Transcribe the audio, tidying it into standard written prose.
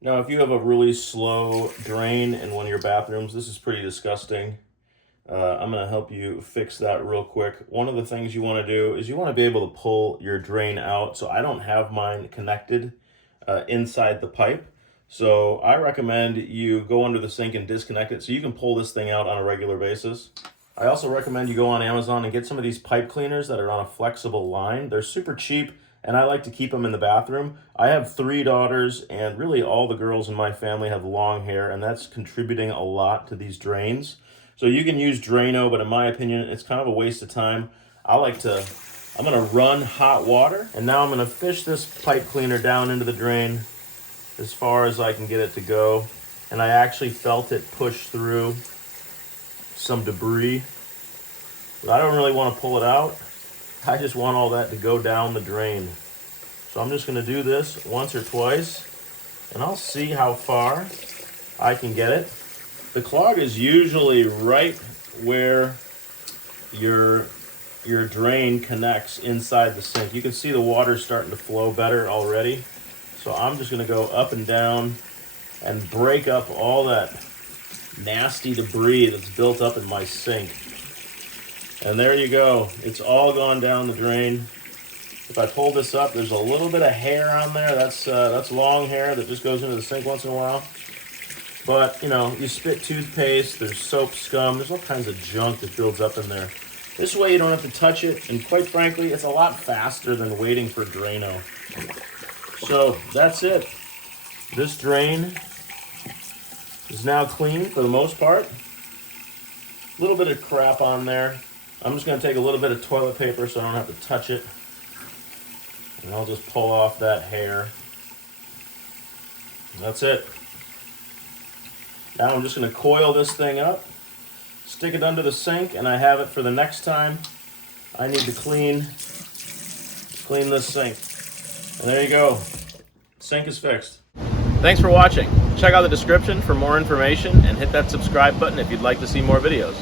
Now, if you have a really slow drain in one of your bathrooms, this is pretty disgusting. I'm going to help you fix that real quick. One of the things you want to do is you want to be able to pull your drain out. So I don't have mine connected inside the pipe. So I recommend you go under the sink and disconnect it so you can pull this thing out on a regular basis. I also recommend you go on Amazon and get some of these pipe cleaners that are on a flexible line. They're super cheap, and I like to keep them in the bathroom. I have 3 daughters, and really all the girls in my family have long hair, and that's contributing a lot to these drains. So you can use Drano, but in my opinion, it's kind of a waste of time. I'm gonna run hot water, and now I'm gonna fish this pipe cleaner down into the drain as far as I can get it to go. And I actually felt it push through some debris. But I don't really want to pull it out. I just want all that to go down the drain. So I'm just going to do this once or twice, and I'll see how far I can get it. The clog is usually right where your drain connects inside the sink. You can see the water starting to flow better already. So I'm just going to go up and down and break up all that nasty debris that's built up in my sink. And there you go. It's all gone down the drain. If I pull this up, there's a little bit of hair on there. That's long hair that just goes into the sink once in a while. But, you know, you spit toothpaste, there's soap scum, there's all kinds of junk that builds up in there. This way you don't have to touch it, and quite frankly, it's a lot faster than waiting for Drano. So, that's it. This drain is now clean for the most part. A little bit of crap on there. I'm just going to take a little bit of toilet paper so I don't have to touch it. And I'll just pull off that hair. And that's it. Now I'm just going to coil this thing up, stick it under the sink, and I have it for the next time I need to clean this sink. And there you go. Sink is fixed. Thanks for watching. Check out the description for more information and hit that subscribe button if you'd like to see more videos.